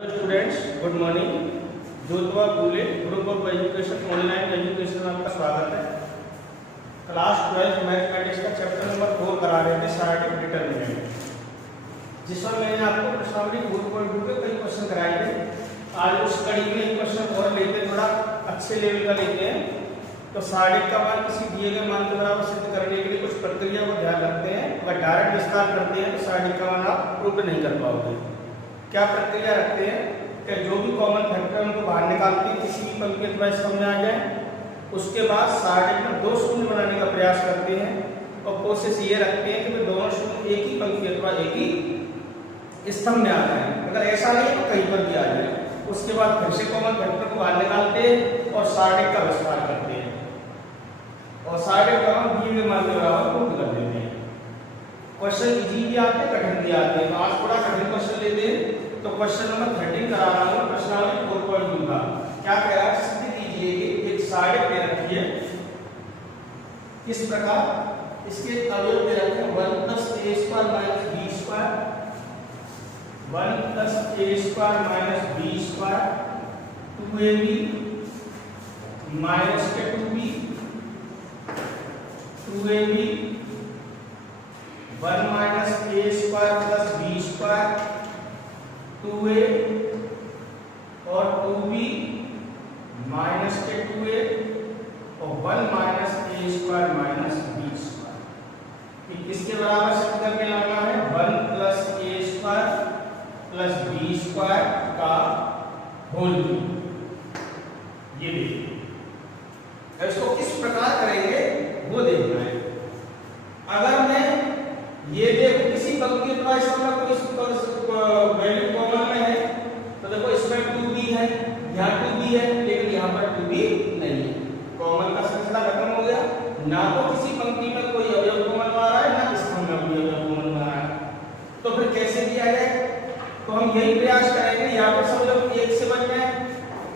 Students, good morning. Jyotiba Phule group of education online education में आपका स्वागत है। क्लास 12 मैथमेटिक्स का चैप्टर नंबर 4 करा रहे थे साइंटिफिक डिटरमिनेंट, जिसमें मैंने आपको प्रश्नावली 4.2 के कई क्वेश्चन कराए थे। आज उस कड़ी में एक क्वेश्चन और लेते हैं, थोड़ा अच्छे लेवल का लेते हैं। तो साइड का मान किसी दिए गए मान के बराबर सिद्ध करने के लिए कुछ प्रक्रिया को ध्यान रखते हैं। अगर डायरेक्ट विस्तार करते हैं तो साइड का मान आप प्रूव नहीं कर पाओगे। क्या प्रक्रिया रखते हैं कि जो भी कॉमन फैक्टर उनको बाहर निकालते हैं, किसी भी पंक्ति अथवा स्तंभ में आ जाए, उसके बाद साइड में दो शून्य बनाने का प्रयास करते हैं और कोशिश ये रखते हैं कि वे दोनों शून्य एक ही पंक्ति अथवा एक ही स्तंभ में आ जाए। अगर ऐसा नहीं तो कहीं पर भी आ जाए। उसके बाद फिर से कॉमन फैक्टर को बाहर निकालते हैं और साइड का विस्तार करते हैं और साइड का मान दिए गए मान के बराबर प्रूव कर देते हैं। क्वेश्चन इजी भी आते हैं, कठिन भी आते हैं। तो आज थोड़ा कठिन क्वेश्चन लेते हैं। तो क्वेश्चन नंबर 13 करा रहा हूं, प्रश्नावली 4.2 का। क्या कह रहा है, स्थिति कीजिए कि एक साइड पे रखी है किस प्रकार, इसके अवयव पे रखे 1 + a² - b², 1 + a² - b² 2ab - के 2b 2ab 1 - a² + b² 2a और 2b माइनस के 2a और 1 - a² - b²। किसके बराबर शब्द करके लाना है? 1 + a² + b² का होल क्यूब। ये देखिए, इसको किस प्रकार करेंगे वो देखना है। अगर मैं ये देखो किसी पंक्ति अथवा स्तंभ में कोई वैल्यू कॉमन में है तो देखो इसमें 2b है, यहाँ 2b है, लेकिन यहाँ पर 2b नहीं है। कॉमन का सिलसिला खत्म हो गया। ना तो किसी पंक्ति में कोई अवयव कॉमन आ रहा है, ना स्तंभ में कोई अवयव कॉमन आ रहा है। तो फिर कैसे किया जाए? तो हम यही प्रयास करेंगे, यहाँ पर सब लोग एक से बन जाए।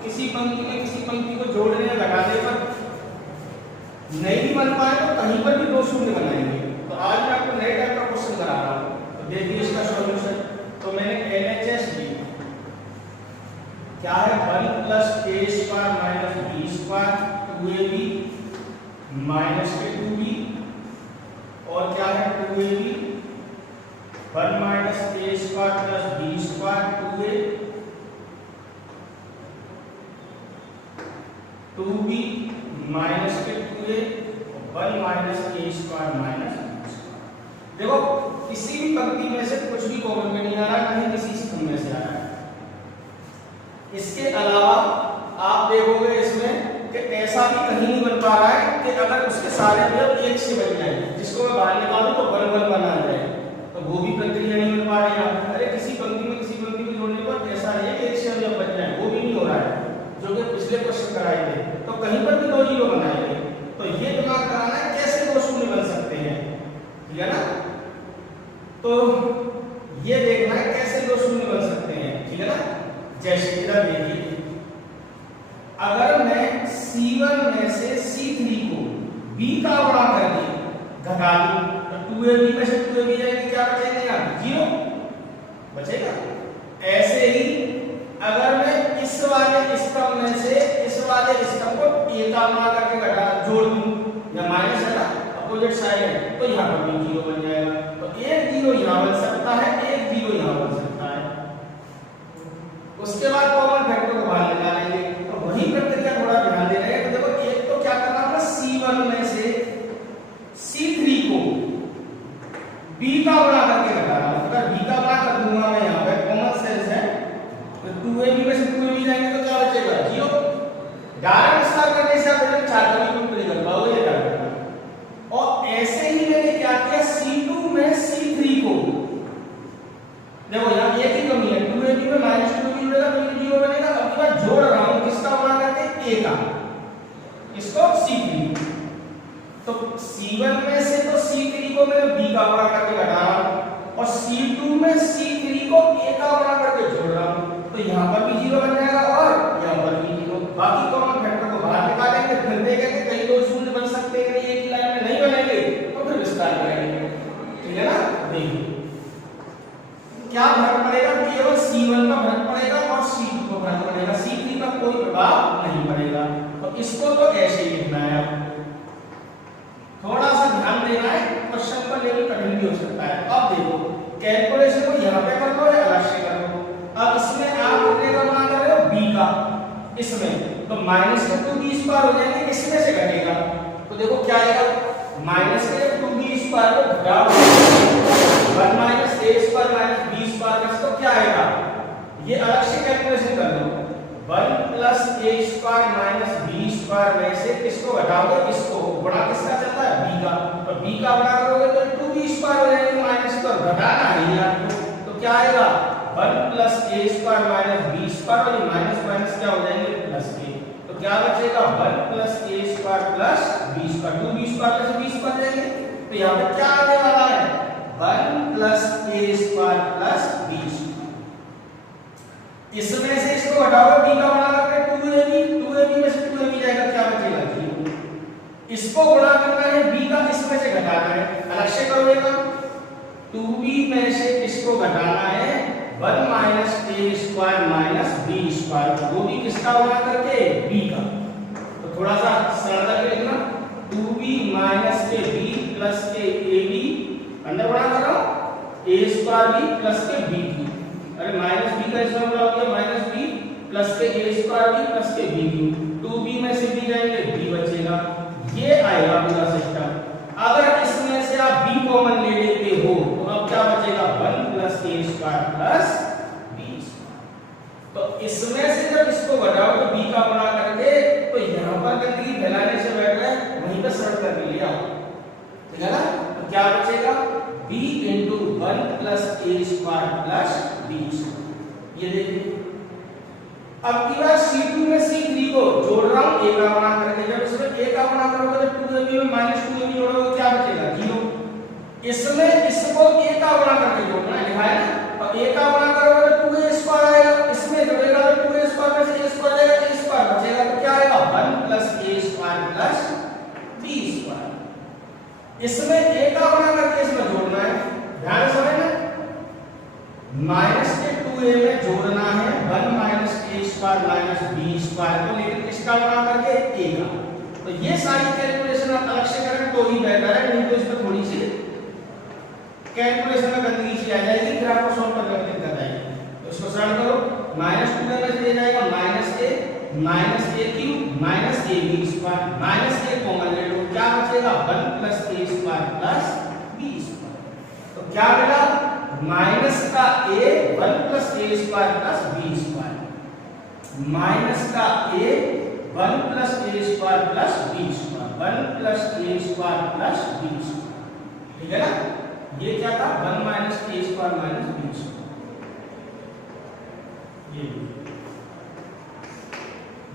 किसी पंक्ति में किसी पंक्ति को जोड़ने या लगाने पर नहीं भी बन पाए तो कहीं पर भी दो शून्य बनाएंगे। तो आज मैं आपको नए टाइप का क्वेश्चन करा रहा हूं, तो देखिए इसका सॉल्यूशन। तो मैंने LHS ली, क्या है? 1 + a² - b² 2ab - के 2b और क्या है 2ab 1 - a² + b² 2a 2b - के 2a 1 - a² - देखो किसी भी पंक्ति में से कुछ भी कॉमन में नहीं आ रहा, कहीं किसी स्तंभ में से आ रहा है। इसके अलावा आप देखोगे इसमें कि ऐसा भी कहीं नहीं बन पा रहा है कि अगर उसके सारे अवयव एक से बन जाए, जिसको मैं बाहर निकालूं तो 1 1 बना जाए, तो वो भी प्रक्रिया नहीं बन पा रही है। अरे किसी पंक्ति में किसी पंक्ति को जोड़ने पर ऐसा नहीं है कि एक से अवयव बन जाए, वो भी नहीं हो रहा है, जो कि पिछले क्वेश्चन कराए थे। तो कहीं पर भी 2 जीरो बनाएंगे। तो ये दिमाग कराना है कैसे 2 शून्य बन सकते हैं, ठीक है ना? तो ये देखना है कैसे 2 शून्य बन सकते हैं, ठीक है ना? जैसे इधर देखिए, अगर मैं C1 में से C3 को B का गुणा करके घटा दूं तो 2ab में से 2ab जाएगी, क्या बचेगा? यहाँ 0 बचेगा। ऐसे ही अगर मैं इस वाले स्तंभ में से इस वाले स्तंभ को a का गुणा करके घटा जोड़ दूं, या माइनस है ना, अपोजिट साइड है, तो यहाँ पर भी 0 बन जाएगा। तो एक 0 यहाँ बन सकता है, एक 0 यहाँ बन सकता है। उसके बाद कॉमन फैक्टर को बाहर निकालेंगे। तो वही प्रक्रिया थोड़ा ध्यान दे रहे हैं। तो देखो एक तो क्या करना होगा, C1 में से C3 को B का गुणा करके घटाना। अगर B का गुणा कर दूंगा मैं, यहाँ पे कॉमन सेंस है, तो 2ab में से 2ab जाएंगे तो क्या बचेगा? 0। डायरेक्ट विस्तार करने से आप 4 का भी रूप निकल पाओगे। ये क्या करना। और ऐसे ही मैंने क्या किया, C2 में C3 को, देखो यहाँ एक ही कमी है, 2ab में -2ab जुड़ेगा तो 0 बनेगा। अब मैं जोड़ रहा हूं किसका गुणा करके? a का, इसको C3। तो C1 में से तो C3 को मैंने b का गुणा करके घटा रहा हूं और C2 में C3 को a का गुणा करके जोड़ रहा हूं, तो यहाँ पर भी 0 बन जाएगा और यहाँ पर भी 0। बाकी कॉमन फैक्टर को बाहर निकालेंगे, फिर देखेंगे कई 2 शून्य बन सकते हैं, एक ही लाइन में नहीं बनेंगे, तो फिर विस्तार करेंगे, ठीक है ना? देखिए क्या फर्क पड़ेगा, केवल C1 का फर्क पड़ेगा और इसमें, तो माइनस के 2b² हो जाएंगे, इसमें से घटेगा तो देखो क्या आएगा, माइनस के 2b² को घटाओ 1 माइनस a² माइनस b² में तो क्या आएगा, ये अलग से कैलकुलेशन कर लो, 1 प्लस a² माइनस b² में से किसको घटाओगे, इसको गुणा किसका चल रहा है, b का, तो b का गुणा करोगे तो 2b² हो जाएगा, माइनस तो घटाना है आपको, तो क्या आएगा 1 प्लस a² माइनस b² और ये माइनस माइनस क्या हो जाएंगे प्लस के, तो क्या बचेगा 1 plus a² plus b², 2b² plus b² जाएंगे, तो यहाँ पे क्या आने वाला है 1 प्लस a² प्लस b², इसमें से इसको घटाओगे b का गुणा करके 2ab में से 2ab जाएगा, क्या बचेगा 0, इसको गुणा करना है b का, इसमें से घटाना है, अलग से करोगे तो 2b में से इसको घटाना है 1 माइनस a² माइनस b², वो भी किसका गुणा करके b का, तो थोड़ा सा सरल करके लिखना 2b माइनस के b प्लस के ab अंदर गुणा करो a² b प्लस के b², अरे माइनस b का इसमें गुणा हो गया माइनस b प्लस के a² b प्लस के b², 2b में से b जाएंगे b बचेगा, ये आएगा पूरा सिस्टम। अगर इसमें से आप b कॉमन ले लेते हो तो अब क्या बचेगा 1 प्लस a² प्लस b², तो इसमें से जब इसको घटाओ तो b का गुणा करके, तो यहां पर गंदगी फैलाने से बैठ रहा है, वहीं पर सरल करके ले आओ, ठीक है ना, तो क्या बचेगा b into 1 plus a² plus b², ये देखिए अब की बार c2 में c3 को जोड़ रहा हूं a का गुणा करके, जब इसमें a का गुणा करोगे तो 2ab में माइनस 2ab जोड़ोगे क्या बचेगा 0, इसमें इसको a का गुणा करके जोड़ना है, लिखा है ना, और a का गुणा करोगे तो 2a² आएगा, इसमें जोड़ेगा तो 2a² में से a² जाएगा, a² बचेगा, तो क्या आएगा 1 plus a² plus b², इसमें a का गुणा करके इसमें जोड़ना है, ध्यान से समझना, माइनस के 2a में जोड़ना है 1 माइनस a² माइनस b², तो लेकिन किसका गुणा करके a का, तो ये सारी कैलकुलेशन आप अलग से करें तो ही बेहतर है, नहीं तो इसमें थोड़ी सी कैलकुलेशन में गंदगी सी आ जाएगी, फिर आपको सॉल्व करने में दिक्कत आएगी, तो इसको सरल करो, माइनस 2 में से जाएगा minus a minus ab² minus a common ले लो, क्या बचेगा 1 प्लस a² प्लस b², तो क्या मिला माइनस का a 1 plus a² plus b², minus का a 1 plus a² plus b², 1 plus a² plus b², ठीक है ना, ये क्या था 1 माइनस a² माइनस b²,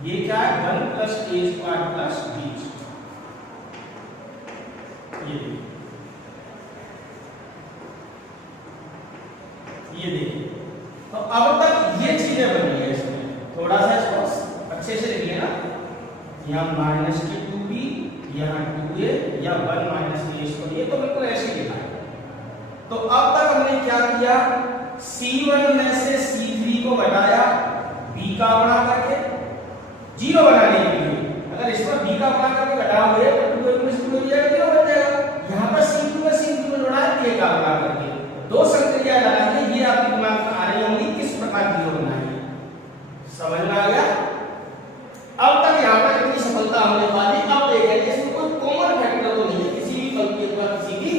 ये क्या है 1 प्लस a² प्लस b², ये देखिए, तो अब तक ये चीजें बनी है, इसमें थोड़ा सा इसको अच्छे से लिखिए ना, यहाँ माइनस के 2b, यहाँ 2a, या 1 माइनस a², ये तो बिल्कुल ऐसे ही लिखा है, तो अब तक हमने क्या किया, c1 में से c3 को घटाया b का गुणा करके 0 बनाने के लिए, अगर इस पर b का गुणा करके घटाओगे तो 2 में से 2 जाएगा 0 बन जाएगा, यहाँ पर c2 में c3 को जोड़ा है a का गुणा करके, दो संक्रिया लगाएंगे, ये आपके दिमाग में आ रही होंगी किस प्रकार की बनाएंगे, समझ में आ गया, अब तक यहाँ पर इतनी सफलता हमने पाई, अब देखेंगे इसमें कोई कॉमन फैक्टर तो नहीं है किसी भी पद के ऊपर किसी भी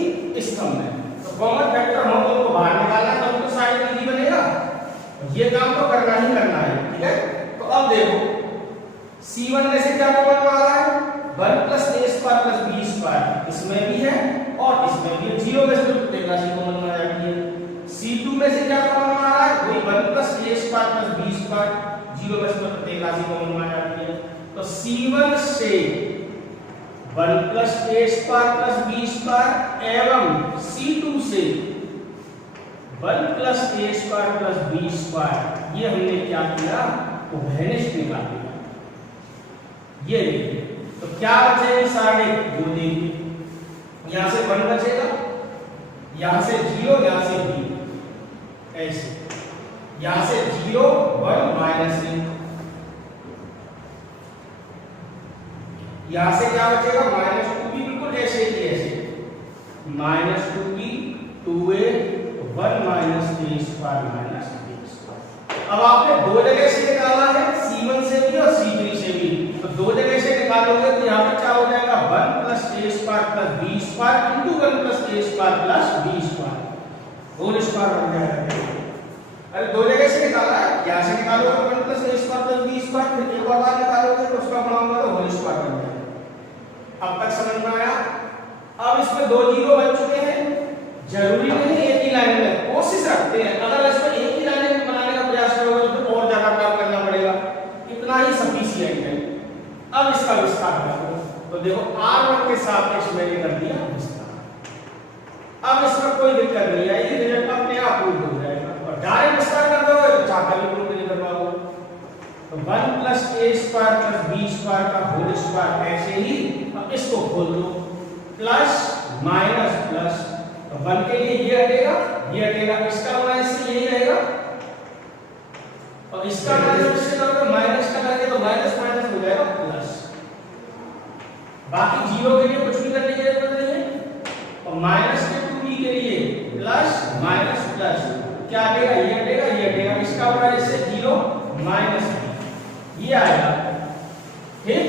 स्तंभ में, तो कॉमन फैक्टर हो तो उनको बाहर निकालना है, तो साइड में बनेगा, ये काम तो करना ही करना है, ठीक है, तो अब देखो c1 में से क्या कॉमन आ रहा है 1 प्लस a² प्लस b², इसमें भी है और इसमें भी है, 0 में से तो प्रत्येक राशि कॉमन आ जाती है, c2 में से क्या कॉमन आ रहा है वही 1 प्लस a² प्लस b², 0 में से तो प्रत्येक राशि कॉमन आ जाती है, तो c1 से 1 प्लस a² प्लस b² एवं c2 से 1 प्लस a² प्लस b², ये हमने क्या किया उभयनिष्ठ निकाल दिया, ये देखिए, तो क्या बचेगा सारे दो देखिए, यहां से 1 बचेगा, यहां से 0, यहां से b, ऐसे यहां से 0 1 माइनस 1, यहां से क्या बचेगा माइनस 2b, बिल्कुल ऐसे ही ऐसे minus 2b 2a 1 minus a² minus b², अब आपने दो जगह से निकाला है, C1 से भी और C3 से भी, तो दो जगह से निकालोगे तो यहाँ पे क्या हो जाएगा 1 + a² + b² * 1 + a² + b² whole square बन जाएगा। अरे दो जगह से निकालना है, यहाँ से निकालोगे 1 + a² + b², फिर एक और बार निकालोगे तो उसका गुणा होगा तो होल स्क्वायर बन जाएगा। अब तक समझ में आया? अब इसमें दो जीरो बन चुके हैं, जरूरी नहीं एक ही लाइन में, कोशिश रखते हैं अगर इसमें एक ही लाइन में बनाने का प्रयास करोगे तो और ज्यादा काम करना पड़ेगा, इतना ही सफिशिएंट है। अब इसका विस्तार करो तो देखो r1 के सापेक्ष मैंने कर दिया विस्तार। अब इसमें कोई दिक्कत नहीं आएगी, रिजल्ट अपने आप प्रूव हो जाएगा। और डायरेक्ट विस्तार कर दोगे तो चाहकर भी प्रूव नहीं कर पाओगे। तो 1 + a² + b² का होल स्क्वायर ऐसे ही, अब इसको खोल दो प्लस माइनस प्लस, तो 1 के लिए ये हटेगा, इसका माइनस से यही रहेगा और इसका माइनस इससे करोगे माइनस का करेंगे तो माइनस माइनस हो जाएगा प्लस। बाकी जीरो के लिए कुछ भी करने की जरूरत नहीं है। और माइनस के 2b के लिए प्लस माइनस प्लस क्या हटेगा, ये हटेगा, इसका माइनस से 0 माइनस ये आएगा। ठीक,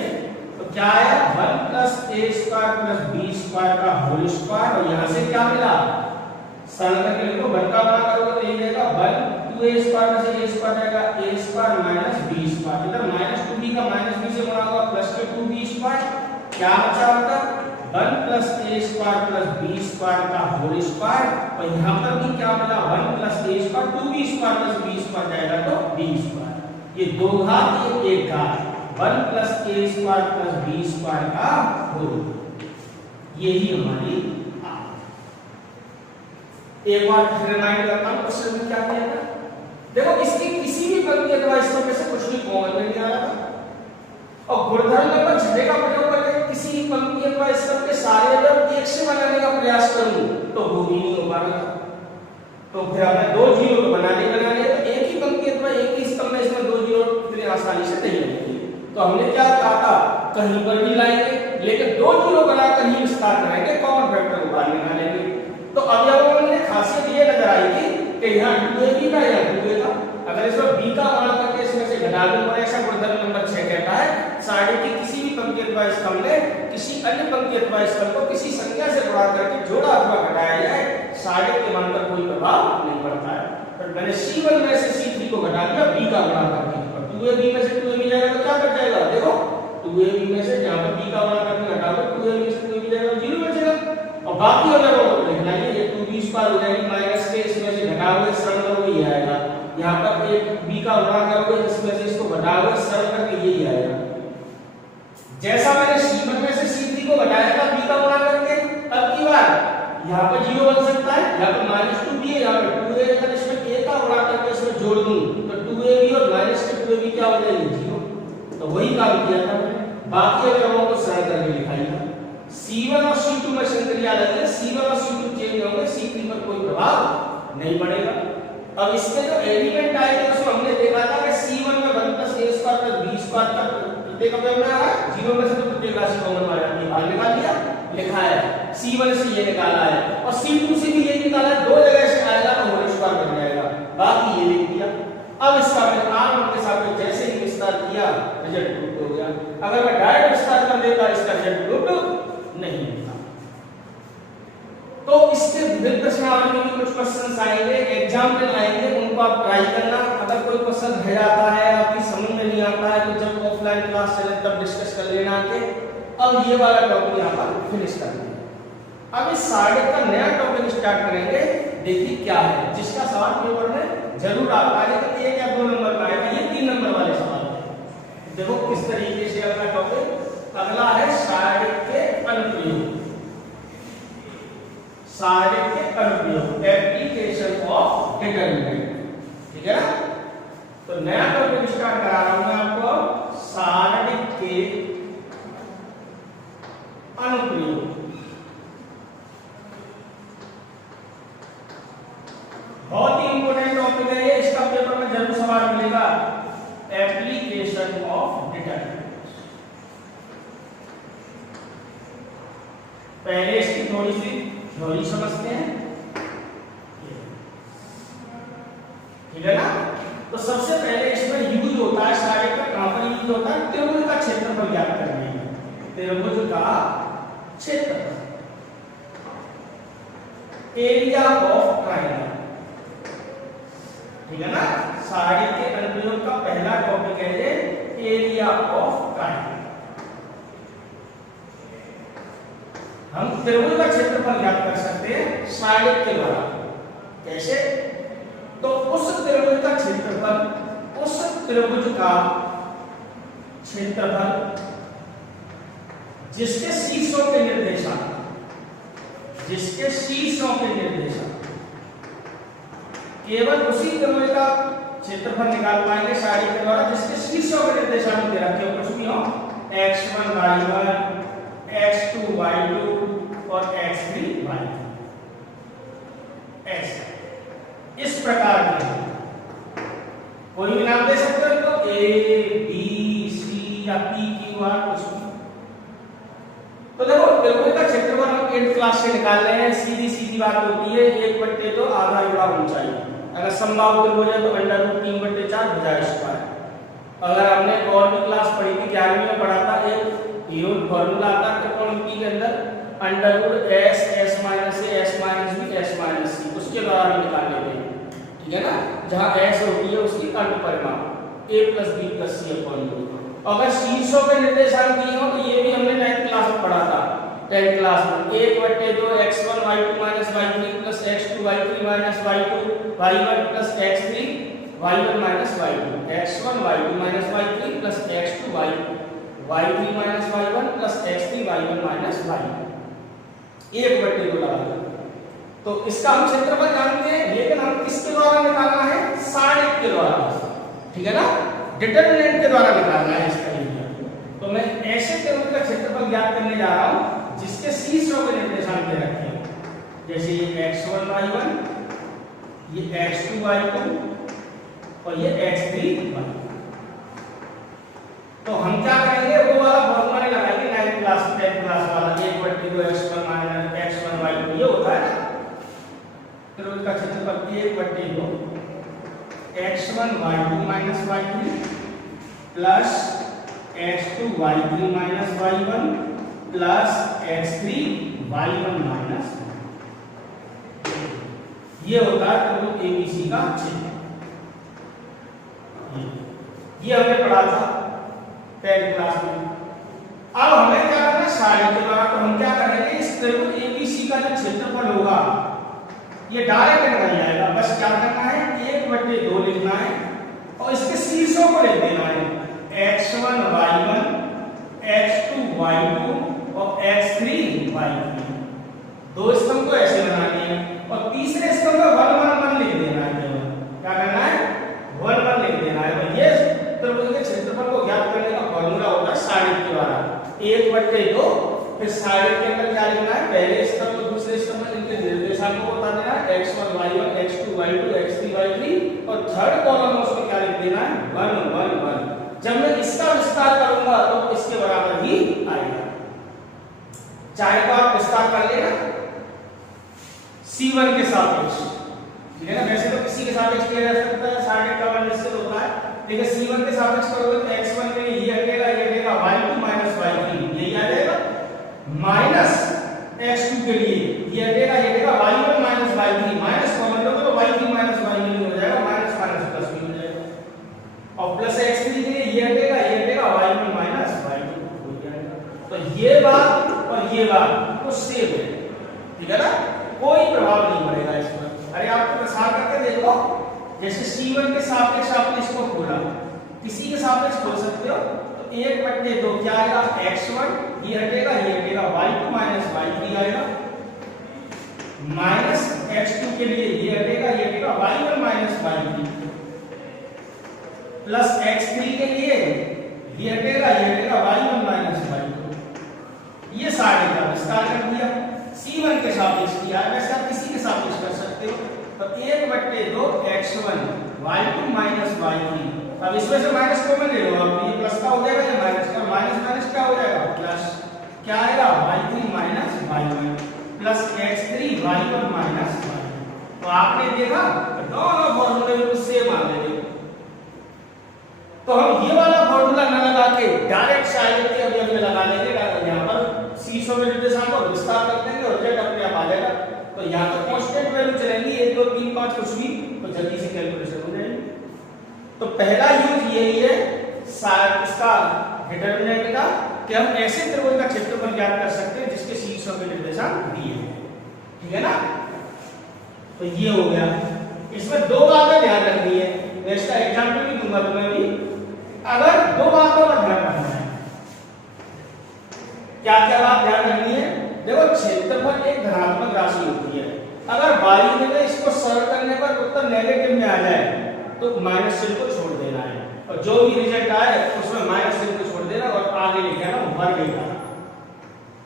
तो क्या आया 1 + a² + b² का होल स्क्वायर, और यहां से क्या मिला सरल करके लिखो 1 का गुणा करोगे तो ये जाएगा 1 2a² में से a² जाएगा a² - b², इधर -2b का -b से गुणा होगा प्लस के 2b², क्या बचा मतलब 1 + a² + b² का होल स्क्वायर, और यहां पर भी क्या मिला 1 + a² 2b² + b² जाएगा तो b², ये दो घात ये एक घात 1 + a² + b² का होल, यही हमारी एक बार फिर रिमाइंड करता हूं क्वेश्चन में क्या किया था। देखो इसकी किसी भी पंक्ति अथवा स्तंभ में से कुछ भी कॉमन नहीं आ रहा था, और गुणधर्म नंबर 6 का प्रयोग करके किसी भी पंक्ति अथवा स्तंभ के सारे अवयव एक से बनाने का प्रयास करूं तो वो भी नहीं हो पाएगा। तो फिर हमें दो जीरो तो बनाने तो एक ही पंक्ति अथवा एक ही स्तंभ में इसमें दो जीरो फिर आसानी से नहीं बनेंगे। तो हमने क्या कहा था, कहीं पर भी लाएंगे लेकिन दो जीरो बनाकर ही विस्तार करेंगे, कॉमन फैक्टर को बाहर निकालेंगे। तो अवयवों में खासियत ये नजर आएगी कि यहाँ 2ab का यहाँ 2a का, अगर इसमें b का गुणा करके इसमें से घटा दूं और ऐसा गुणधर्म नंबर 6 कहता है सारणी की किसी भी पंक्ति अथवा स्तंभ में किसी अन्य पंक्ति अथवा स्तंभ को किसी संख्या से गुणा करके जोड़ा अथवा घटाया जाए, सारणी के मान पर कोई प्रभाव नहीं पड़ता है। पर मैंने c1 में से c3 को घटा दिया b का गुणा करके, और 2ab में से 2ab जाएगा तो क्या बच जाएगा, देखो 2ab में से जहां पर b का गुणा करके घटाओगे 2ab में से 2ab जाएगा 0 बचेगा, और बाकी अगर वो लिखना है ये 2b² हो जाएगी माइनस के, इसमें से घटाओगे सरल करोगे ये आएगा, यहां पर एक b का गुणा करोगे इसमें से इसको घटाओगे सरल करके यही आएगा। जैसा मैंने c1 में से c3 को घटाया था b का गुणा करके, अब की बार यहां पर 0 बन सकता है, यहां पर -2b है, यहां पर 2a, अगर इसमें a का गुणा करके इसमें जोड़ दूं तो 2ab और माइनस के 2ab क्या हो जाएगी 0, तो वही काम किया था मैंने। बाकी अवयवों को सरल करके लिखाइए। C1 और C2 में संक्रिया अलग है, C1 और C2 चेंज होंगे, C3 पर कोई प्रभाव नहीं पड़ेगा। अब इसके जो एलिमेंट आएंगे उसमें हमने देखा था कि C1 में 1 + a² + b² तक प्रत्येक अवयव में आ रहा है, 0 में से तो प्रत्येक राशि कॉमन आ जाती है, निकाल लिया लिखा है, C1 से ये निकाला है और C2 से भी यही निकाला है, दो जगह से आएगा तो होल स्क्वायर बन जाएगा, बाकी ये लिख दिया। अब इसका मैंने r1 के साथ जैसे ही विस्तार किया रिजल्ट प्रूफ हो गया। अगर मैं डायरेक्ट विस्तार कर देता इसका रिजल्ट प्रूफ नहीं होता। तो इसके विभिन्न प्रश्नावली में कुछ क्वेश्चंस आएंगे, एग्जाम्पल आएंगे, उनको आप ट्राई करना। अगर कोई क्वेश्चन रह जाता है, आपकी समझ में नहीं आता है, तो जब ऑफलाइन क्लास चले तब डिस्कस कर लेना आके। अब ये वाला टॉपिक यहाँ पर फिनिश कर देंगे। अब इस साइड का नया टॉपिक स्टार्ट करेंगे, देखिए क्या है, जिसका सवाल पेपर में जरूर आता है, लेकिन 1 या 2 नंबर में आएगा, ये 3 नंबर वाले सवाल है। देखो किस तरीके से अगला टॉपिक, अगला है साइड के अनुप्रयोग, साइड के अनुप्रयोग, एप्लीकेशन ऑफ डिटरमिनेंट, ठीक है ना। तो नया टॉपिक स्टार्ट करा रहा हूं मैं आपको, साइड के अनुप्रयोग। बहुत ही इंपॉर्टेंट टॉपिक है ये, इसका पेपर में जरूर सवाल मिलेगा, एप्लीकेशन ऑफ डिटरमिनेंट। पहले इसकी थोड़ी सी थ्योरी समझते हैं, ठीक है ना। तो सबसे पहले इसमें यूज होता है साइड का, कहां पर यूज होता है? त्रिभुज का क्षेत्रफल ज्ञात करने में, त्रिभुज का क्षेत्रफल, एरिया ऑफ ट्रायंगल, ठीक है ना। साइड के अनुप्रयोग का पहला टॉपिक है ये एरिया ऑफ ट्रायंगल। हम त्रिभुज का क्षेत्रफल ज्ञात कर सकते हैं साइड के द्वारा। कैसे? तो उस त्रिभुज का क्षेत्रफल, उस त्रिभुज का क्षेत्रफल जिसके शीर्षों के निर्देशांक, जिसके शीर्षों के निर्देशांक, केवल उसी त्रिभुज का क्षेत्रफल निकाल पाएंगे साइड के द्वारा जिसके शीर्षों के निर्देशांक दे रखे हो, कुछ भी हो, x1 y1, x2 y2 और x3 y3, ऐसे इस प्रकार के कोई भी नाम दे सकते हो, तो ए बी सी या पी क्यू आर कुछ भी। तो देखो त्रिभुज का क्षेत्रफल हम 8th क्लास से निकाल रहे हैं, सीधी सीधी बात होती है, 1/2 आधा गुणा ऊंचाई, अगर समबाहु त्रिभुज है तो √3/4 भुजा स्क्वायर। अगर हमने और भी क्लास पढ़ी थी 11वीं में पढ़ा था, एक यूनिट फार्मूला आता है त्रिकोणमिति के अंदर, √s s - a s - b s - c, उसके द्वारा हम निकाल लेते हैं, ठीक है ना। जहां s होती है उसकी अंत परिमाण a + b + c / 2। अगर शीर्षों के निर्देशांक दिए हो तो ये भी हमने 9th क्लास में पढ़ा था, 10th क्लास में 1/2 x1 y2 - y3 + x2 y3 - y2 y1 + x3 y1 - y2 x1 y2 - y3 + x2 y3 y3 - y1 + x3 y1 - y2, 1/2 लगा। तो इसका हम क्षेत्रफल जानते हैं, लेकिन हम किसके द्वारा निकालना है? साइड के द्वारा, ठीक है ना, डिटरमिनेंट के द्वारा निकालना है इसका एरिया। तो मैं ऐसे त्रिभुज का क्षेत्रफल ज्ञात करने जा रहा हूं जिसके शीर्षों के निर्देशांक दे रखे हैं, जैसे ये x1 y1, ये x2 y2 और ये x3 y3। तो हम क्या करेंगे, वो वाला फॉर्मूला लगाएंगे 9th क्लास 10th क्लास वाला, 1/2 x1 y2 ये होता है ना त्रिभुज का क्षेत्रफल, 1/2 x1 y2 - y3 plus x2 y3 - y1 plus x3 y1 - ये होता है त्रिभुज ABC का क्षेत्रफल। ये हमने पढ़ा था 10th क्लास में। अब हमें क्या करना है साइड के द्वारा, तो हम क्या करेंगे, इस त्रिभुज ABC का जो क्षेत्रफल होगा ये डायरेक्ट निकल जाएगा, बस क्या करना है 1/2 लिखना है और इसके शीर्षों को लिख देना है, x1 y1 x2 y2 और x3 y3। दो स्तंभ को ऐसे बनाने हैं और तीसरे स्तंभ में 1 1 1 लिख देना है। क्या करना है 1 1 लिख देना है। तो ये त्रिभुज के क्षेत्रफल को ज्ञात करने का फॉर्मूला होता है साइड के द्वारा, 1/2। फिर साइड के अंदर क्या लिखना है, पहले स्तंभ और दूसरे स्तंभ में इनके निर्देशांकों को बता देना है, x1 y1 x2 y2 x3 y3 और थर्ड कॉलम में उसमें क्या लिख देना है 1 1 1। जब मैं इसका विस्तार करूंगा तो इसके बराबर ही आएगा, चाहे तो आप विस्तार कर लेना c1 के सापेक्ष, ठीक है ना। वैसे तो किसी के सापेक्ष किया जा सकता है, साइड का मान निश्चित होता है, लेकिन c1 के सापेक्ष करोगे तो x1 के लिए ये हटेगा, ये हटेगा y2 - y3 यही आ जाएगा, माइनस x2 के लिए ये हटेगा, ये हटेगा y1 - y3 माइनस कॉमन लो तो y3 - y1 हो जाएगा, माइनस माइनस प्लस भी हो जाएगा, और प्लस x3 के लिए ये हटेगा, ये हटेगा y1 - y2 हो जाएगा। तो ये बात और ये बात तो सेम है, ठीक है ना, कोई प्रभाव नहीं पड़ेगा इस पर। अरे आपको प्रसार करके देखो, जैसे c1 के सापेक्ष आपने इसको खोला, किसी के सापेक्ष खोल सकते हो, तो 1/2 क्या आएगा x1 ये हटेगा, ये हटेगा y2 - y3 आएगा, माइनस x2 के लिए ये हटेगा, ये हटेगा y1 - y3 प्लस x3 के लिए ये हटेगा, ये हटेगा y1 - y2। ये साइड का विस्तार कर दिया, c1 के सापेक्ष किया, वैसे आप किसी के सापेक्ष कर सकते हो। तो 1/2 x1 y2 - y3, अब इसमें से माइनस कॉमन ले लो, अब ये प्लस का हो जाएगा, ये माइनस का, माइनस माइनस क्या हो जाएगा प्लस, क्या आएगा y3 - y1 plus x3 y1 - y2। तो आपने देखा दोनों फॉर्मूले बिल्कुल सेम आ गए, तो हम ये वाला फॉर्मूला न लगा के डायरेक्ट साइड के अभी हमने लगा लेंगे, यहाँ पर शीर्षों में निर्देशांक को विस्तार कर देंगे और रिजल्ट अपने आप आ जाएगा। तो यहाँ पर कांस्टेंट वैल्यू चलेंगी 1 2 3 5 कुछ भी, तो जल्दी से कैलकुलेशन हो जाएगी। तो पहला यूज यही है इसका डिटरमिनेंट का कि हम ऐसे त्रिभुज का क्षेत्रफल ज्ञात कर सकते हैं जिसके शीर्षों के निर्देशांक दिए हैं, ठीक है ना। तो ये हो गया। इसमें दो बातें ध्यान रखनी है, मैं इसका एग्जांपल भी दूंगा तुम्हें भी। अगर दो बातों का ध्यान रखना है, क्या क्या बात ध्यान रखनी है? देखो क्षेत्रफल एक धनात्मक राशि होती है, अगर बाई में इसको सरल करने पर उत्तर नेगेटिव में आ जाए तो माइनस चिन्ह को छोड़ देना है, और जो भी रिजल्ट आए उसमें माइनस चिन्ह को छोड़ देना और आगे लिखना है वर्ग का,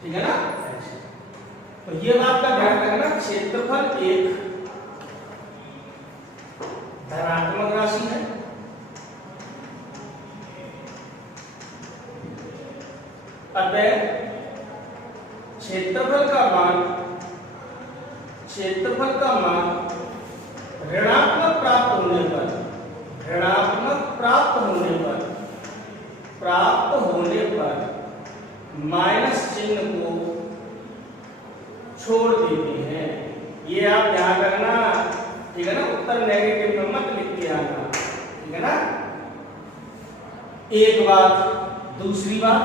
ठीक है ना। तो ये बात का ध्यान रखना, क्षेत्रफल एक धनात्मक राशि है, अतः क्षेत्रफल का मान ऋणात्मक प्राप्त होने पर माइनस चिन्ह को छोड़ देते हैं। ये आप ध्यान रखना, ठीक है ना। उत्तर नेगेटिव में मत लिख के आना, ठीक है ना। एक बात। दूसरी बात,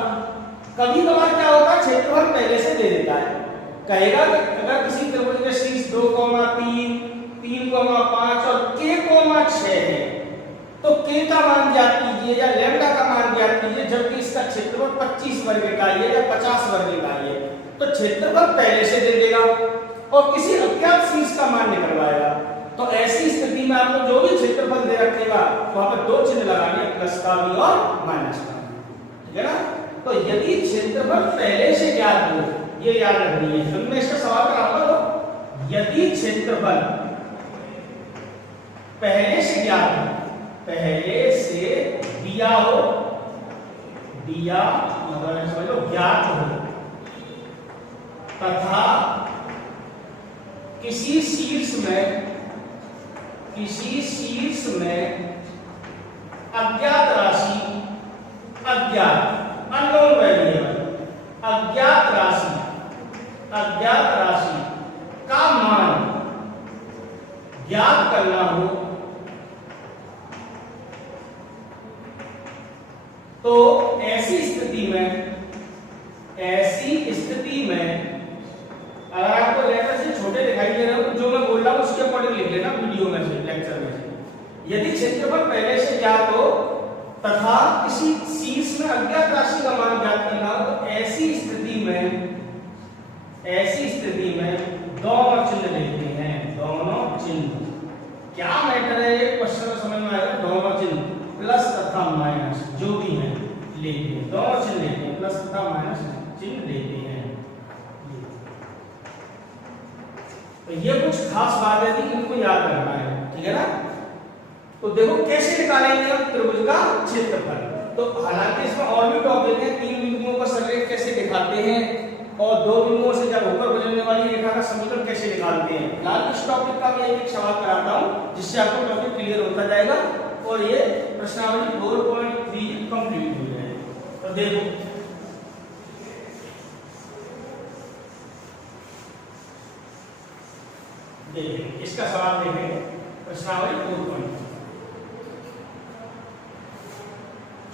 कभी कभार क्या होता है, क्षेत्रफल पहले से दे देता है, कहेगा कि अगर किसी त्रिभुज के शीर्ष 2,3, 3,5 और k,6 है तो k का मान ज्ञात कीजिए या लैम्डा का मान ज्ञात कीजिए, जबकि इसका क्षेत्रफल 25 वर्ग इकाई है या 50 वर्ग इकाई है। तो क्षेत्रफल पहले से दे देगा और किसी अज्ञात शीर्ष का मान निकलवाएगा। तो ऐसी स्थिति में आपको जो भी क्षेत्रफल दे रखेगा वहां पर दो चिन्ह लगाने, प्लस का भी और माइनस का भी, ठीक है ना। तो यदि क्षेत्रफल पहले से ज्ञात हो, ये याद रखनी है। तो मैं इसका सवाल कराऊंगा, तो यदि क्षेत्रफल पहले से ज्ञात हो, पहले से दिया हो, दिया मतलब समझो ज्ञात हो, तथा किसी शीर्ष में अज्ञात राशि, अननोन वेरिएबल, अज्ञात राशि का मान ज्ञात करना हो, तो ऐसी स्थिति में अगर आपको लेटर से छोटे दिखाई दे रहे हो तो जो मैं बोल रहा हूं उसके अकॉर्डिंग लिख लेना वीडियो में से, लेक्चर में से। यदि क्षेत्रफल पहले से ज्ञात हो तथा किसी शीर्ष में अज्ञात राशि का मान ज्ञात करना हो, तो ऐसी स्थिति में दोनों चिन्ह लेते हैं। दोनों चिन्ह क्या मैटर है, एक क्वेश्चन समझ में आएगा। दोनों चिन्ह प्लस तथा माइनस जो भी है लेते हैं, दोनों चिन्ह लेते हैं, प्लस तथा माइनस चिन्ह लेते हैं। तो ये कुछ खास बातें थी, इनको याद रखना है, ठीक है ना। तो देखो कैसे निकालेंगे हम त्रिभुज का क्षेत्रफल। तो हालांकि इसमें और भी टॉपिक है, 3 बिंदुओं का सरलेख कैसे दिखाते हैं और 2 बिंदुओं से जब होकर गुजरने वाली रेखा का समीकरण कैसे निकालते हैं। फिलहाल इस टॉपिक का मैं एक सवाल कराता हूं जिससे आपको टॉपिक क्लियर होता जाएगा और ये प्रश्नावली 4.3 कंप्लीट हो जाएगी। तो देखो इसका सवाल देखेंगे, प्रश्नावली 4.3।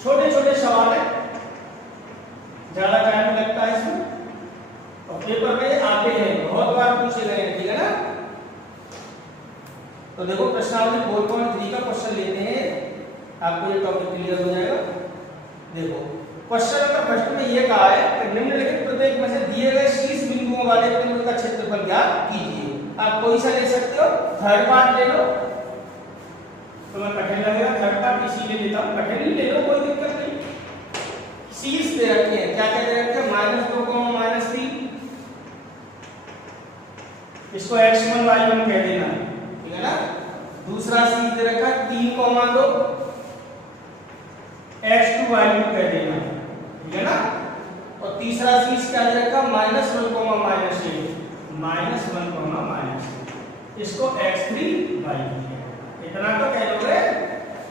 छोटे छोटे सवाल है, ज्यादा टाइम लगता है इसमें, और पेपर में आते हैं, बहुत बार पूछे गए हैं, ठीक है ना। तो देखो प्रश्नावली 4.3 का क्वेश्चन लेते हैं, आपको ये टॉपिक क्लियर हो जाएगा। देखो क्वेश्चन नंबर फर्स्ट में ये कहा है कि निम्नलिखित प्रत्येक में से दिए गए शीर्ष बिंदुओं वाले त्रिभुज का क्षेत्रफल ज्ञात कीजिए। आप कोई सा ले सकते हो, थर्ड पार्ट ले लो, तुम्हें कठिन लगेगा थर्ड पार्ट इसीलिए लेता हूं, कठिन ही ले लो, कोई दिक्कत नहीं। शीर्ष दे रखे हैं, क्या क्या दे रखे हैं, -2, -3, इसको x1 y1 कह देना, ठीक है ना। दूसरा शीर्ष दे रखा है 3,2, x2 y2 कह देना, ठीक है ना। और तीसरा शीर्ष क्या दे रखा, -1, -1, इसको x3 y3, इतना तो कह लोगे।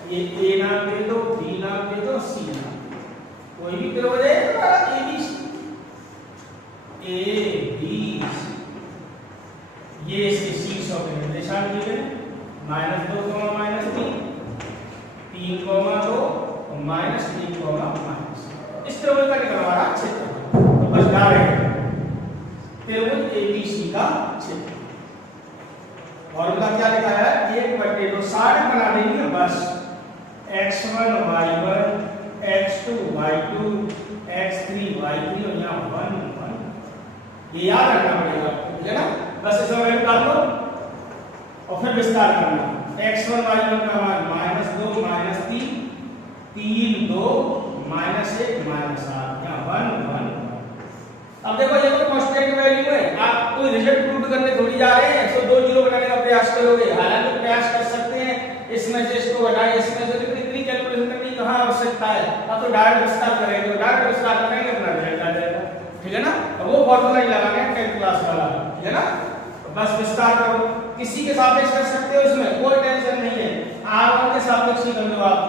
ये a नाम दे दो, b नाम माइनस ए कॉमा माइनस। इस त्रिभुज का निकलवा रहा क्षेत्रफल, तो बस डायरेक्ट त्रिभुज एबीसी का क्षेत्र। फॉर्मूला क्या लिखा है, 1/2 60 बना देंगे बस, x1 y1 x2 y2 x3 y3 और यहाँ 1 1 ये याद रखना पड़ेगा, ठीक है ना। बस इसे वैल्यू डाल दो और फिर विस्तार करना। x1 y1 का मान -2 -3 3 2 -1 -8 यहाँ 1 1। अब देखो ये तो कांस्टेंट वैल्यू है, आप कोई रिजल्ट प्रूव करने थोड़ी जा रहे हैं, 102 जीरो बनाने का प्रयास करोगे। हालांकि प्रयास कर सकते हैं, इसमें से इसको घटाएं, इसमें से, लेकिन इतनी कैलकुलेशन करने की कहां आवश्यकता है। अब तो डायरेक्ट विस्तार करेंगे, तो डायरेक्ट विस्तार करेंगे अपना रिजल्ट आ जाएगा, ठीक है ना। अब वो फॉर्मूला ही लगाना है 10th क्लास वाला, ठीक है ना। तो बस विस्तार करो, किसी के सापेक्ष कर सकते हो, इसमें कोई टेंशन नहीं है। r1 के सापेक्ष ही कर लो आप,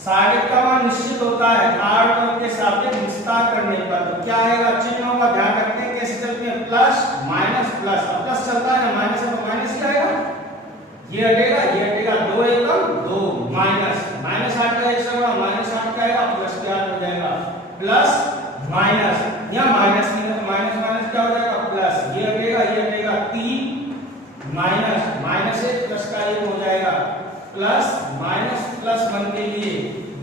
साइड का मान निश्चित होता है r1 के सापेक्ष विस्तार करने पर। तो क्या आएगा, चिन्हों का ध्यान रखते हैं कैसे चलते हैं, प्लस माइनस प्लस। अब प्लस चलता है ना, माइनस है तो माइनस ही आएगा, ये हटेगा 2 एकम 2 माइनस माइनस 8 का 1 से बड़ा माइनस 8 का आएगा, प्लस के 8 हो जाएगा, प्लस माइनस यहाँ माइनस 3 है तो माइनस माइनस क्या हो जाएगा प्लस, ये हटेगा 3 माइनस माइनस 1 प्लस का 1 हो जाएगा, प्लस माइनस प्लस 1 के लिए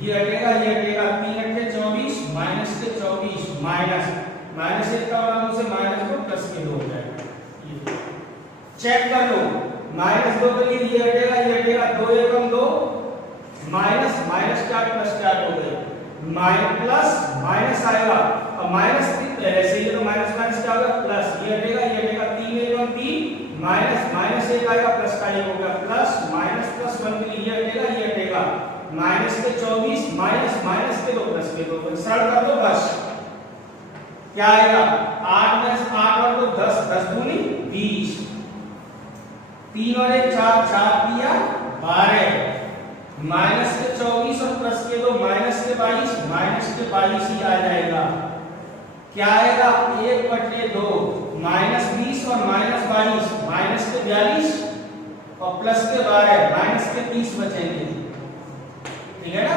ये हटेगा 3 8 24 माइनस के 24 माइनस माइनस 1 का बराबर से माइनस 2 प्लस के 2 हो जाएगा। चेक कर लो, -2 के लिए ये हटेगा 2 एकम 2 माइनस माइनस 4 प्लस 4 हो गए, माइनस प्लस माइनस आएगा और माइनस ऐसे ही तो माइनस माइनस क्या होगा प्लस, ये हटेगा 3 एकम 3 माइनस माइनस 1 आएगा प्लस का 1 हो गया, प्लस माइनस प्लस 1 के लिए ये हटेगा माइनस के 24 माइनस माइनस के 2 प्लस के 2, तो सरल कर दो बस क्या आएगा 8 - 8 और 2 10 10 दूनी 20 3 और 1 4 4 दिया 12 माइनस के 24 और प्लस के 2 माइनस के 22 ही आ जाएगा। क्या आएगा 1/2 माइनस 20 और माइनस 22 माइनस के 42 और प्लस के 12 माइनस के 30 बचेंगे, ठीक है ना।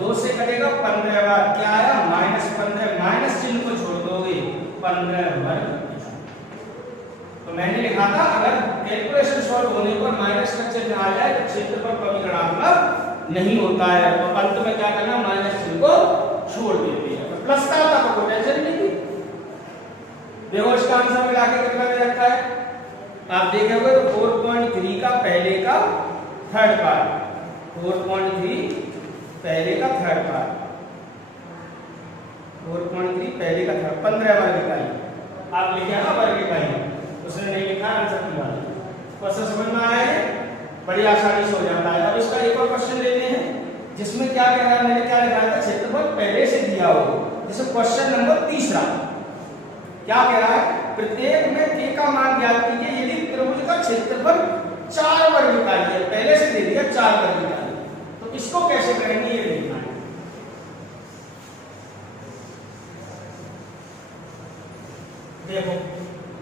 2 से कटेगा 15 बार, क्या आया -15, माइनस चिन्ह को छोड़ दोगे 15 वर्ग। तो मैंने लिखा था अगर कैलकुलेशन सॉल्व होने पर माइनस का चिन्ह आ जाए तो क्षेत्रफल कभी ऋणात्मक नहीं होता है, तो अंत में क्या करना माइनस चिन्ह को छोड़ देते हैं। तो प्लस का था तो कोई टेंशन नहीं थी। देखो इसका आंसर मिला के कितना दे रखा है, आप देखेंगे तो 4.3 का पहले का थर्ड पार्ट, 4.3 पहले का थर्ड पार्ट, 4.3 पहले का थर्ड 15 वर्ग इकाई आप लिखे ना वर्ग इकाई, उसने नहीं लिखा आंसर की बात। क्वेश्चन समझ में आया है, बड़ी आसानी से हो जाता है। अब इसका एक और क्वेश्चन लेते हैं जिसमें क्या कह रहा है, मैंने क्या लिखा था क्षेत्रफल पहले से दिया हो। जैसे क्वेश्चन नंबर 3 क्या कह रहा है, प्रत्येक में a का मान ज्ञात कीजिए यदि त्रिभुज का क्षेत्रफल 4 वर्ग इकाई है, पहले से दे दिया 4 वर्ग इकाई, तो इसको कैसे करेंगे ये देखना है। देखो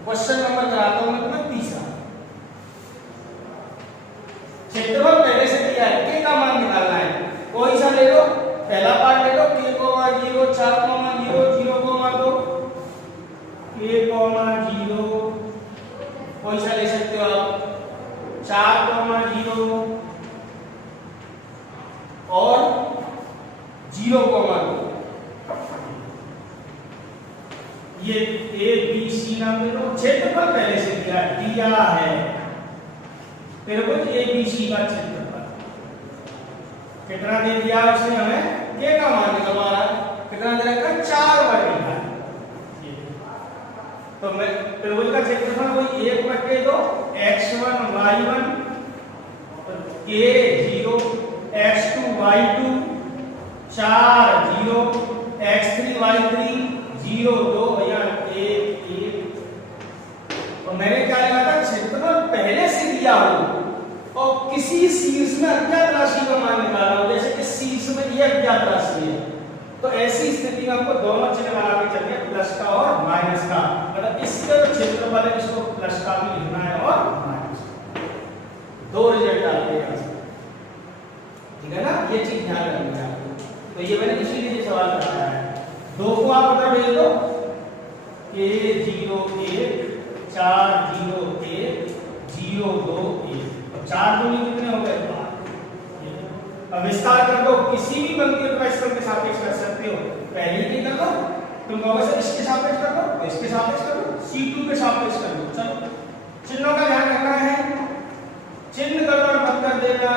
क्वेश्चन नंबर कराता हूं मैं तुम्हें 3 क्षेत्रफल पहले से दिया है, k का मान निकालना है, कोई सा ले लो, पहला पार्ट ले लो k, 0 4, 0 0, 2 k, 0 कोई सा ले सकते हो आप 4, 0 और 0, 2 ये a b c नाम दे दो। क्षेत्रफल पहले से दिया है, त्रिभुज ABC का क्षेत्रफल कितना दे दिया उसने हमें, k का मान निकलवा रहा है, कितना दे रखा है 4 वर्ग इकाई। तो मैं त्रिभुज का क्षेत्रफल वही 1/2 x1 y1 k 0 x2 y2 4 0 x3 y3 0 2 भैया 1 1। तो मैंने क्या लिखा था, क्षेत्रफल पहले से दिया हो और किसी शीर्ष में अज्ञात राशि का मान निकाला हो, जैसे कि शीर्ष में ये अज्ञात राशि है, तो ऐसी स्थिति में आपको दोनों चिन्ह बना के चलने प्लस का और माइनस का, मतलब इसका जो क्षेत्रफल है इसको प्लस का भी लिखना है और माइनस का, 2 रिजल्ट आते हैं, ठीक ठीक है ना, ये चीज ध्यान रखनी है आपको। तो ये मैंने इसीलिए ये सवाल कराया है। 2 को आप उधर भेज दो, A01 401 021, और 4 दूनी कितने हो गए 5। अब विस्तार कर दो, किसी भी पंक्ति को इस के सापेक्ष कर सकते हो। पहले ही कर दो, तुम कहोगे सर इसके सापेक्ष कर दो, इसके सापेक्ष कर दो, C2 के सापेक्ष कर दो। चलो चिन्हों का ध्यान रखना है, चिन्ह गड़बड़ मत कर देना।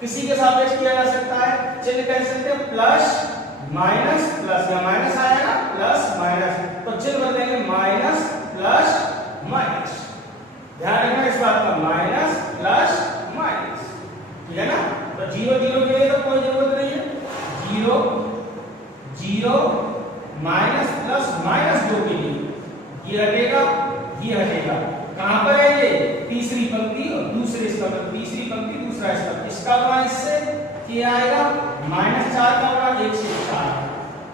किसी के सापेक्ष किया जा सकता है, चिन्ह कह सकते हैं प्लस माइनस प्लस, या माइनस आएगा प्लस माइनस, तो चिन्ह बदलेंगे माइनस प्लस माइनस। ध्यान रखना इस बात का, माइनस प्लस माइनस, ठीक है ना। तो 0 0 के लिए तो कोई जरूरत नहीं है, 0 0 माइनस प्लस माइनस 2 के लिए ये हटेगा, ये हटेगा। कहां पर है ये, तीसरी पंक्ति और दूसरे स्तंभ, तीसरी पंक्ति दूसरा स्तंभ, इसका गुणा इससे क्या आएगा, -4 का गुणा 1 से 4।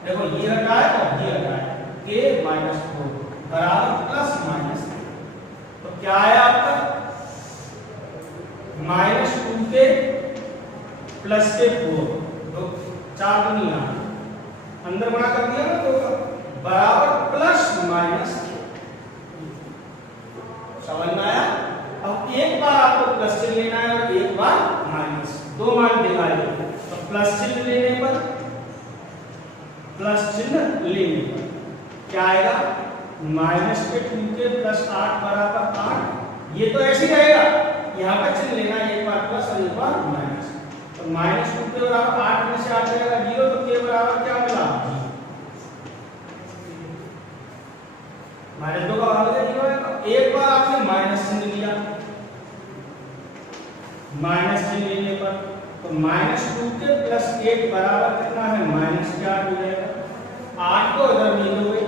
देखो ये हटा है और ये हटा है, k -4 बराबर प्लस माइनस। तो क्या आया आपका, -2 के प्लस के 4, तो 4 दुनिया अंदर गुणा कर दिया ना, तो बराबर प्लस माइनस। समझ में आया। अब एक बार आपको प्लस चिन्ह लेना है और एक बार माइनस, 2 मान दिखाई। तो प्लस चिन्ह लेने पर, प्लस चिन्ह लेने पर क्या आएगा, -2 के प्लस 8 बराबर 8। ये तो ऐसे ही रहेगा, यहाँ पर चिन्ह लेना है, एक बार प्लस और एक बार माइनस। तो -2 के बराबर 8 में से 8 जाएगा 0, तो के बराबर क्या मिला, -2 का भाग 0 है। तो एक बार आपने माइनस चिन्ह लिया, माइनस चिन्ह लेने पर तो -2 के प्लस 8 बराबर कितना है, -4 हो जाएगा। 8 को इधर ले लोगे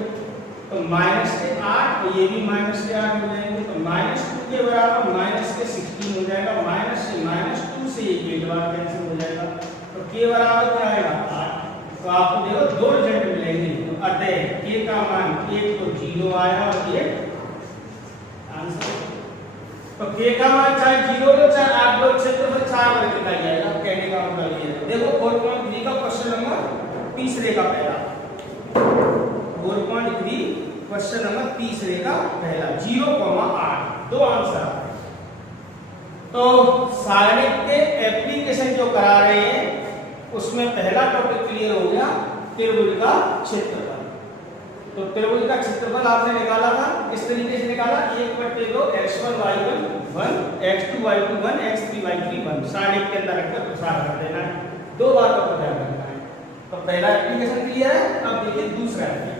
तो -8, तो ये भी -8 हो जाएंगे। तो -2 के बराबर -16 हो जाएगा, -2 से ये गेट बार कैंसिल हो जाएगा। तो के बराबर क्या आएगा, 8। तो आपको देखो 2 रिजल्ट मिलेंगे। तो अतः के का मान, एक तो 0 आया और एक आंसर। तो k का मान चाहे 0 लो चाहे 8 लो, क्षेत्रफल 4 वर्ग का ही आएगा। कहने का मतलब ये है, देखो 4.3 का क्वेश्चन नंबर तीसरे का पहला, 4.3 क्वेश्चन नंबर तीसरे का पहला, 0,8, 2 आंसर। तो सारणिक के एप्लीकेशन जो करा रहे हैं उसमें पहला टॉपिक क्लियर हो गया, त्रिभुज का क्षेत्रफल। तो त्रिभुज का क्षेत्रफल आपने निकाला था, इस तरीके से निकाला, 1/2 x1 y1 1, x2 y2 1, x3 y3 1। सारणिक के अंदर रखकर प्रसार कर देना है, 2 बार का पता करना है। तो पहला एप्लीकेशन क्लियर है। अब देखिए दूसरा एप्लीकेशन।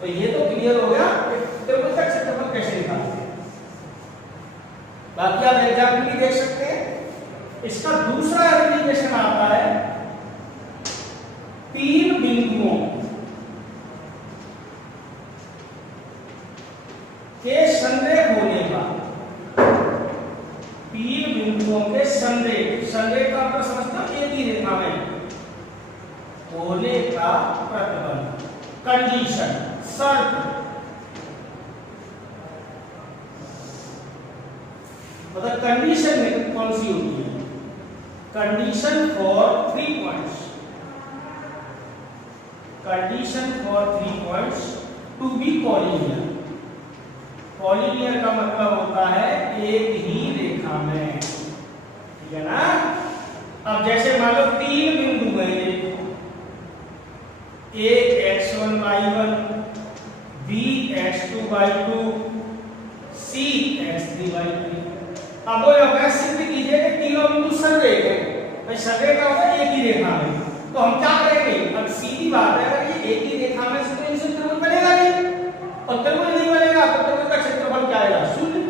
तो ये तो क्लियर हो गया कि त्रिभुज का क्षेत्रफल कैसे निकालते हैं। बाकी आप एग्जाम्पल भी देख सकते हैं। इसका दूसरा एप्लीकेशन आता है 3 बिंदुओं के संरेख होने का, 3 बिंदुओं के संरेख, संरेख का मतलब समझते हो, एक ही रेखा में होने का प्रतिबंध, कंडीशन, शर्त। मतलब कंडीशन में कौन सी होती है, condition for 3 points, condition for 3 points to be collinear. Collinear का मतलब होता है एक ही रेखा में, ठीक है ना। अब जैसे मान लो 3 बिंदु हैं, A x1 y1, B x2 y2, C x3 y3। अब वो लोग सिद्ध कीजिए कि तीनों बिंदु संरेख है। भाई संरेख का होता है एक ही रेखा में, तो हम क्या करेंगे, अब सीधी बात है, अगर ये एक ही रेखा में से तो इनसे त्रिभुज बनेगा नहीं, और त्रिभुज नहीं बनेगा तो त्रिभुज का क्षेत्रफल क्या आएगा, 0।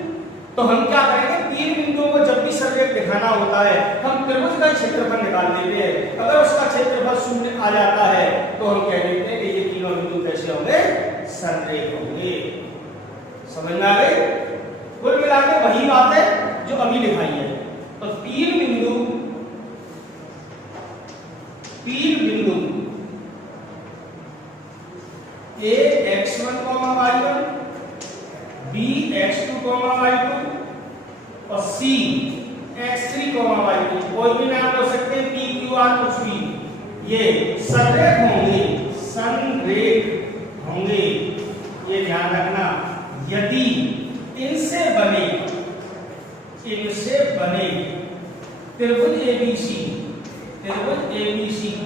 तो हम क्या करेंगे, 3 बिंदुओं को जब भी संरेख दिखाना होता है हम त्रिभुज का क्षेत्रफल निकाल लेते हैं। अगर उसका क्षेत्रफल 0 आ जाता है तो हम कह देते हैं कि ये तीनों बिंदु कैसे होंगे, संरेख होंगे। समझ में आ गई। कुल मिलाकर वही बात है जो अभी लिखाई है। तो 3 बिंदु A x1, y1, B x2, y2 और c x3, y3। कोई भी नाम हो सकते हैं, p q r कुछ भी, ये संरेख होंगे, ये ध्यान रखना। यदि इनसे बने त्रिभुज ABC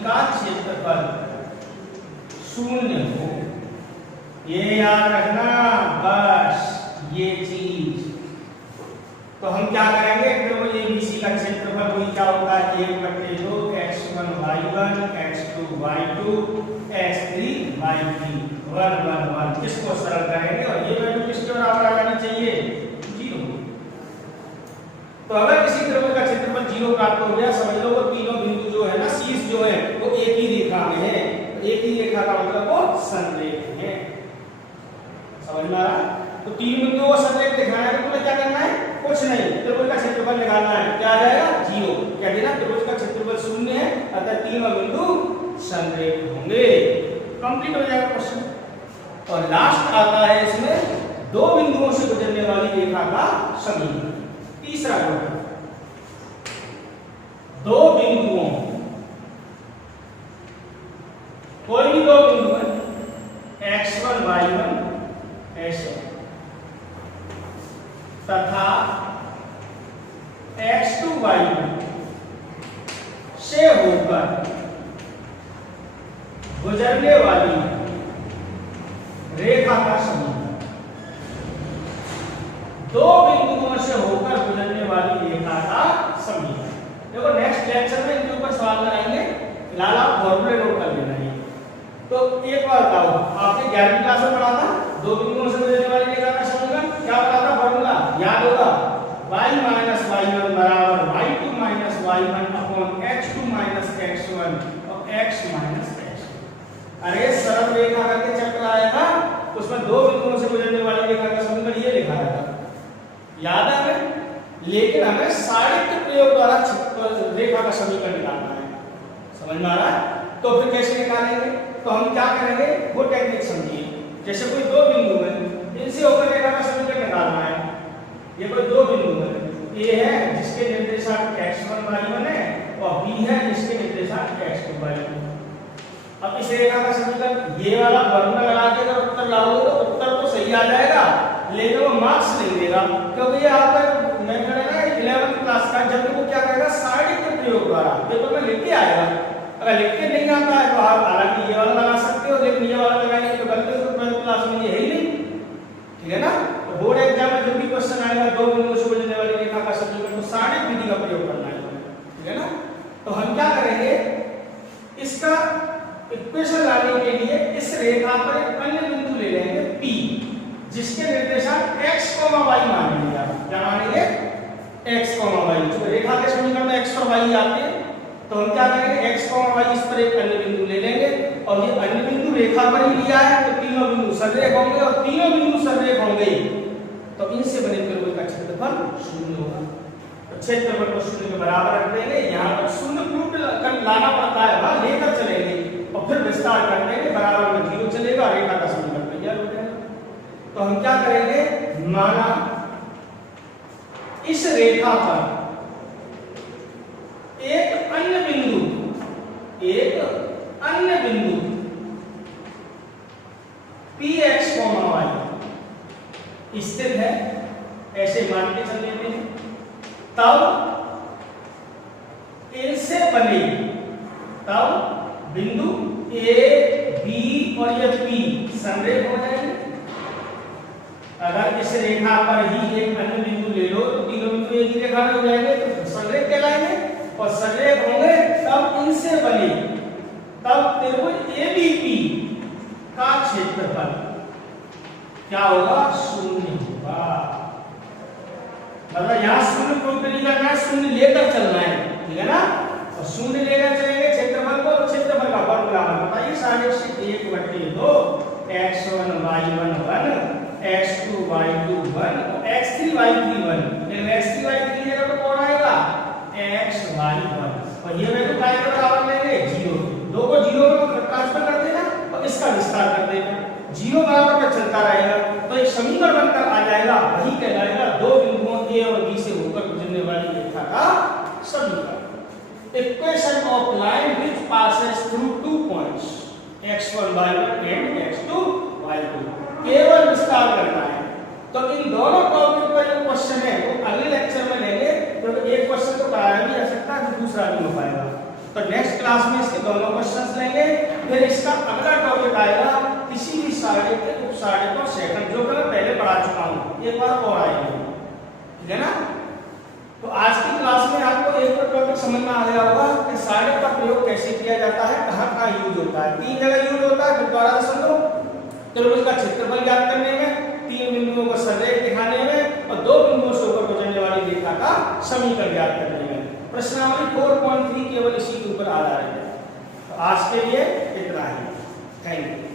का क्षेत्रफल 0 हो, ये याद रखना बस ये चीज। तो हम क्या करेंगे, त्रिभुज ABC का क्षेत्रफल वही क्या होता है, 1/2 x1 y1 x2 y2 x3 y3 1 1 1। इसको सरल करेंगे और ये वैल्यू किसके बराबर आ जानी चाहिए, 0। तो अगर किसी त्रिभुज का क्षेत्रफल 0 प्राप्त हो गया, समझ लो वो तीनों बिंदु जो है ना, शीर्ष जो है वो एक ही रेखा में है। एक ही रेखा का मतलब वो संरेख है, समझ में आ रहा है। तो तीन बिंदुओं को संरेख दिखाना है तो तुम्हें क्या करना है, कुछ नहीं, त्रिभुज का क्षेत्रफल निकालना है। क्या आ जाएगा, 0। क्या देना, त्रिभुज का क्षेत्रफल 0 है, अतः तीनों बिंदु संरेख होंगे। कंप्लीट हो जाएगा क्वेश्चन। और लास्ट आता है इसमें दो बिंदुओं से गुजरने वाली रेखा का समीकरण। तीसरा क्वेश्चन, दो बिंदुओं, कोई भी दो बिंदु है x1 y1 ऐसे तथा x2 y2 से होकर गुजरने वाली रेखा का समीकरण। दो बिंदुओं से होकर गुजरने वाली रेखा का समीकरण। देखो नेक्स्ट लेक्चर में इनके ऊपर सवाल बनाएंगे, फिलहाल आप फॉर्मूले नोट कर लेना है। तो एक बार बताओ, आपने 11वीं क्लास में पढ़ा था दो बिंदुओं से गुजरने वाली रेखा का समीकरण, क्या पढ़ा था फॉर्मूला, याद होगा, y माइनस y1 बराबर y2 minus y1 upon x2 minus x1 और x माइनस x। अरे सरल रेखा करके चक्र आया था, उसमें दो बिंदुओं से गुजरने वाली रेखा का समीकरण ये लिखा था, याद है हमें। लेकिन हमें सारित्य प्रयोग द्वारा रेखा का समीकरण निकालना है, समझ में आ रहा है। तो फिर कैसे निकालेंगे, तो हम क्या करेंगे वो टेक्निक समझिए। जैसे कोई दो बिंदु है, इनसे होकर रेखा का समीकरण निकालना है। ये कोई दो बिंदु है, ए है जिसके निर्देशांक x1 y1 है और बी है जिसके निर्देशांक x2 y2। अब इस रेखा का समीकरण ये वाला फॉर्मूला लगा के अगर उत्तर लाओगे तो उत्तर तो सही आ जाएगा, लेकिन वो मार्क्स नहीं देगा, क्योंकि ये आपका मेथड है ना 11वीं क्लास का, जब वो क्या करेगा सारित्य प्रयोग द्वारा पेपर में लिख के आएगा। अगर लिख के नहीं आता है तो आप हालांकि ये वाला लगा सकते हो, लेकिन ये वाला लगाएंगे तो गलती से 12वीं क्लास में ये है ही नहीं, ठीक है ना। तो बोर्ड एग्जाम में जब भी क्वेश्चन आएगा दो बिंदुओं से गुजरने वाली रेखा का समीकरण, तो सारित्य विधि का प्रयोग करना है, ठीक है ना। तो हम क्या करेंगे, इसका इक्वेशन लाने के लिए इस रेखा पर एक अन्य बिंदु ले लेंगे P, जिसके निर्देशांक x, y मानेंगे। आप क्या मानेंगे, x, y। जो रेखा के समीकरण में x और y आते हैं, तो हम क्या करेंगे x, y इस पर एक अन्य बिंदु ले लेंगे, और ये अन्य बिंदु रेखा पर ही लिया है, तो तीनों बिंदु संरेख होंगे, और तीनों बिंदु संरेख होंगे तो इनसे बने त्रिभुज का क्षेत्रफल 0 होगा। तो क्षेत्रफल को 0 के बराबर रख देंगे। यहाँ पर 0 क्यों लाना पड़ता है, वहां लेकर चलेंगे और फिर विस्तार कर देंगे, बराबर में 0 चलेगा, रेखा का समीकरण तैयार हो जाएगा। तो हम क्या करेंगे, माना इस रेखा पर एक अन्य बिंदु px, y स्थित है, ऐसे मान के चल लेते हैं। तब इनसे बने, तब बिंदु a, b और ये p संरेख हो जाएंगे। अगर इस रेखा पर ही एक अन्य बिंदु ले लो तो तीनों बिंदु एक ही रेखा में हो जाएंगे, तो संरेख कहलाएंगे, और संरेख होंगे तब इनसे बने, तब त्रिभुज एबीपी का क्षेत्रफल क्या होगा, 0 होगा। मतलब यहाँ 0 प्रूफ नहीं करना है, 0 लेकर चलना है, ठीक है ना। और 0 लेकर चलेंगे क्षेत्रफल को, क्षेत्रफल का फॉर्मूला बताइए, सारे से 1/2 x1 y1 1 x2 y2 1 x3 y3 1। लेकिन x3 y3 लेगा तो कौन आएगा, x y1, और ये वैल्यू काय के बराबर लेंगे, 0। दो को 0 में ट्रांसफर कर देना और इसका विस्तार कर देना, 0 बराबर में चलता रहेगा। तो एक समीकरण बनकर आ जाएगा वही कहलाएगा दो बिंदुओं ए और बी से होकर गुजरने वाली रेखा का समीकरण। Equation of line which passes through two points x1 y1 and x2 y2। केवल विस्तार करना है। तो इन दोनों टॉपिक पर जो क्वेश्चन है वो अगले लेक्चर में लेंगे, क्योंकि एक क्वेश्चन तो कराया भी जा सकता है तो दूसरा नहीं हो पाएगा। तो नेक्स्ट क्लास में इसके दोनों क्वेश्चंस लेंगे। फिर इसका अगला टॉपिक आएगा किसी भी सारणी के उपसारणी को सेकंड, जो कि मैं पहले पढ़ा चुका हूँ, एक बार और आएंगे, ठीक है ना। तो आज की क्लास में आपको एक टॉपिक समझ में आ गया होगा कि सारणी का प्रयोग कैसे किया जाता है, कहाँ यूज होता है। 3 जगह यूज होता है, फिर दोबारा से सुन लो। त्रिभुज का क्षेत्रफल ज्ञात करने में, 3 बिंदुओं को संरेख दिखाने में और 2 बिंदुओं से होकर गुजरने वाली रेखा का समीकरण ज्ञात करने में। प्रश्नावली 4.3 केवल इसी के ऊपर आधारित है। तो आज के लिए इतना ही। Thank you.